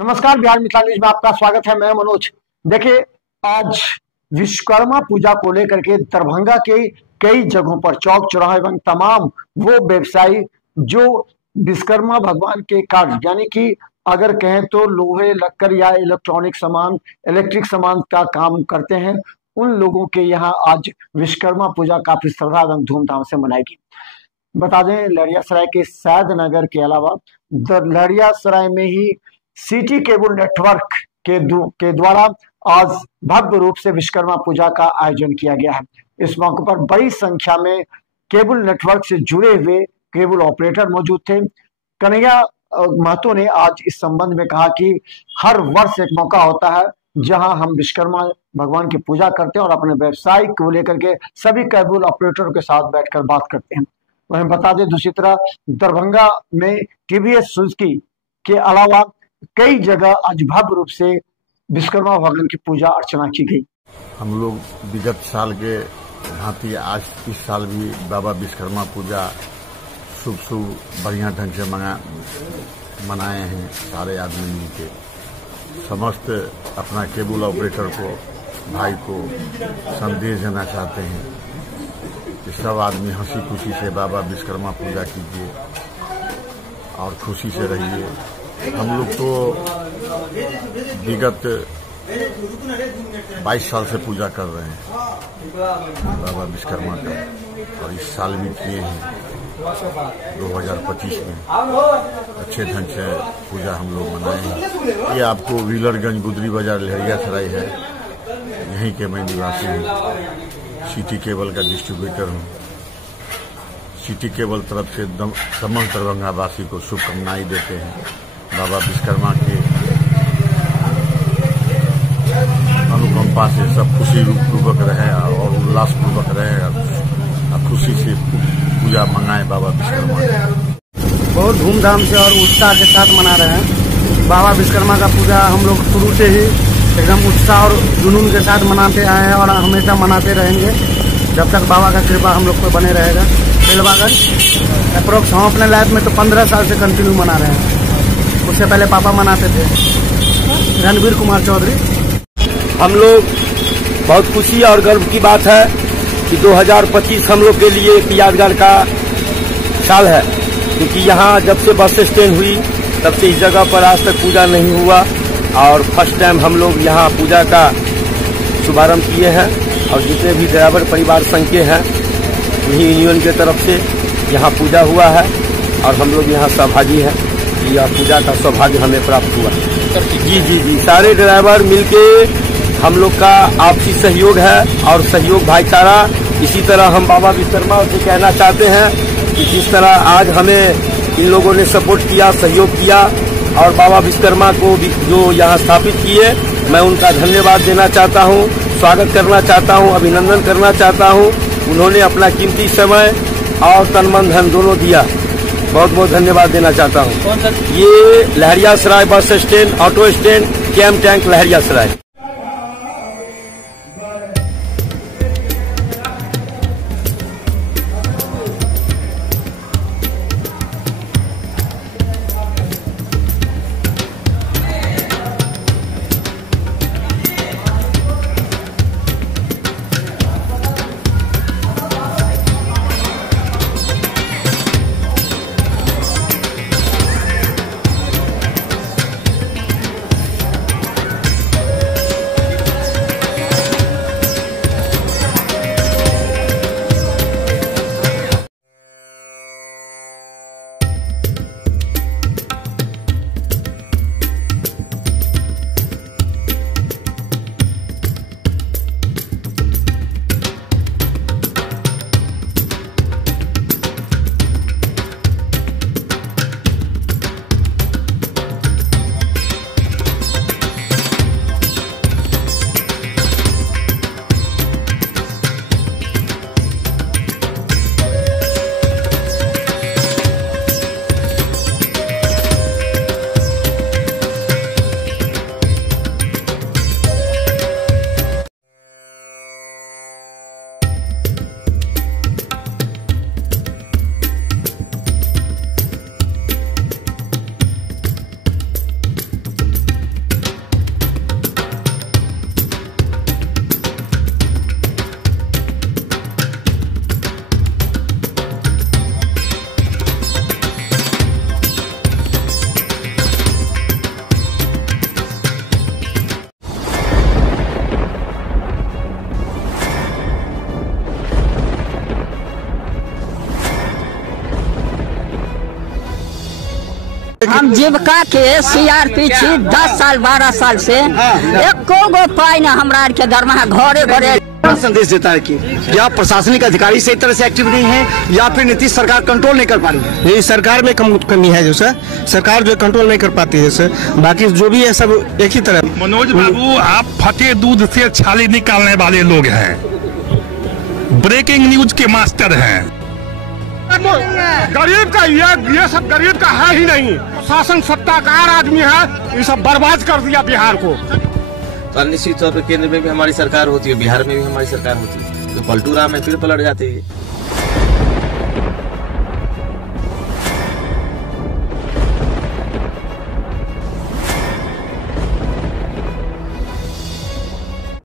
नमस्कार, बिहार मिथिला न्यूज में आपका स्वागत है। मैं मनोज। देखिए, आज विश्वकर्मा पूजा को लेकर के दरभंगा के कई जगहों पर चौक चौराहे एवं तमाम वो व्यवसायी जो विश्वकर्मा भगवान के कार्य यानी कि अगर कहें तो लोहे लक्कर या इलेक्ट्रिक सामान का काम करते हैं, उन लोगों के यहाँ आज विश्वकर्मा पूजा काफी श्रद्धा एवं धूमधाम से मनाएगी। बता दें, लहरियासराय के सैद नगर के अलावा लहरियासराय में ही सिटी केबल नेटवर्क के द्वारा आज भव्य रूप से विश्वकर्मा पूजा का आयोजन किया गया है। इस मौके पर बड़ी संख्या में केबल नेटवर्क से जुड़े हुए केबल ऑपरेटर मौजूद थे। कन्हैया महतो ने आज इस संबंध में कहा कि हर वर्ष एक मौका होता है जहां हम विश्वकर्मा भगवान की पूजा करते हैं और अपने व्यवसाय को लेकर के सभी केबल ऑपरेटरों के साथ बैठकर बात करते हैं। वहीं बता दें, दूसरी तरफ दरभंगा में टीवीएस सुजुकी के अलावा कई जगह आज भव्य रूप से विश्वकर्मा भगवान की पूजा अर्चना की गई। हम लोग विगत साल के भांति आज इस साल भी बाबा विश्वकर्मा पूजा शुभ बढ़िया ढंग से मनाए हैं। सारे आदमी मिलके समस्त अपना केबल ऑपरेटर को भाई को संदेश देना चाहते हैं कि सब आदमी हंसी खुशी से बाबा विश्वकर्मा पूजा कीजिए और खुशी से रहिए। हम लोग तो विगत 22 साल से पूजा कर रहे हैं बाबा विश्वकर्मा का, और इस साल भी किए हैं 2025 में। अच्छे ढंग से पूजा हम लोग मनाए हैं। ये आपको व्हीलरगंज गुदरी बाजार लहरियासराय है, यहीं के मैं निवासी हूँ। सिटी केबल का डिस्ट्रीब्यूटर हूँ। सिटी केबल तरफ से समस्त दरभंगा वासी को शुभकामनाएं देते हैं। बाबा विश्वकर्मा के अनुकंपा से सब खुशी पूर्वक रहे और उल्लास पूर्वक रहे और खुशी से पूजा मनाए बाबा विश्वकर्मा। बहुत धूमधाम से और उत्साह के साथ मना रहे हैं बाबा विश्वकर्मा का पूजा। हम लोग शुरू से ही एकदम उत्साह और जुनून के साथ मनाते आए हैं और हमेशा मनाते रहेंगे जब तक बाबा का कृपा हम लोग पर बने रहेगा। बेलवागंज अप्रोक्स हम अपने लाइफ में तो 15 साल से कंटिन्यू मना रहे हैं। उससे पहले पापा मनाते थे, रणवीर कुमार चौधरी। हम लोग बहुत खुशी और गर्व की बात है कि 2025 हम लोग के लिए एक यादगार का साल है, क्योंकि यहाँ जब से बस स्टैंड हुई तब से इस जगह पर आज तक पूजा नहीं हुआ और फर्स्ट टाइम हम लोग यहाँ पूजा का शुभारंभ किए हैं। और जितने भी ड्राइवर परिवार संघ के हैं उन्हीं यूनियन की तरफ से यहाँ पूजा हुआ है और हम लोग यहाँ सहभागी हैं। यह पूजा का सौभाग्य हमें प्राप्त हुआ। जी, सारे ड्राइवर मिलके हम लोग का आपसी सहयोग है और सहयोग भाईचारा। इसी तरह हम बाबा विश्वकर्मा से कहना चाहते हैं कि जिस तरह आज हमें इन लोगों ने सपोर्ट किया, सहयोग किया और बाबा विश्वकर्मा को जो यहाँ स्थापित किए, मैं उनका धन्यवाद देना चाहता हूँ, स्वागत करना चाहता हूँ, अभिनंदन करना चाहता हूँ। उन्होंने अपना कीमती समय और तन मन धन दोनों दिया। बहुत बहुत धन्यवाद देना चाहता हूँ। ये Laheriasarai bus stand, auto stand, camp tank Laheriasarai. हम जीविका के सीआरपी छी 10 साल 12 साल से एको गो पाई ना हमरा के दरमाहा घरे घरे संदेश देता है कि या प्रशासनिक अधिकारी सही तरह से एक्टिव नहीं है या फिर नीतीश सरकार कंट्रोल नहीं कर पा रही है। ये सरकार में कमी है जो सर, सरकार जो कंट्रोल नहीं कर पाती है सर, बाकी जो भी है सब एक ही तरह। मनोज बाबू, आप फटे दूध से छाली निकालने वाले लोग हैं, ब्रेकिंग न्यूज के मास्टर हैं। गरीब का ये सब गरीब का है ही नहीं, शासन सत्ताकार आदमी है, ये सब बर्बाद कर दिया बिहार को। तो निश्चित तौर पर केंद्र में भी हमारी सरकार होती है, बिहार में भी हमारी सरकार होती है, तो पलटू राम है फिर पलट जाते हैं।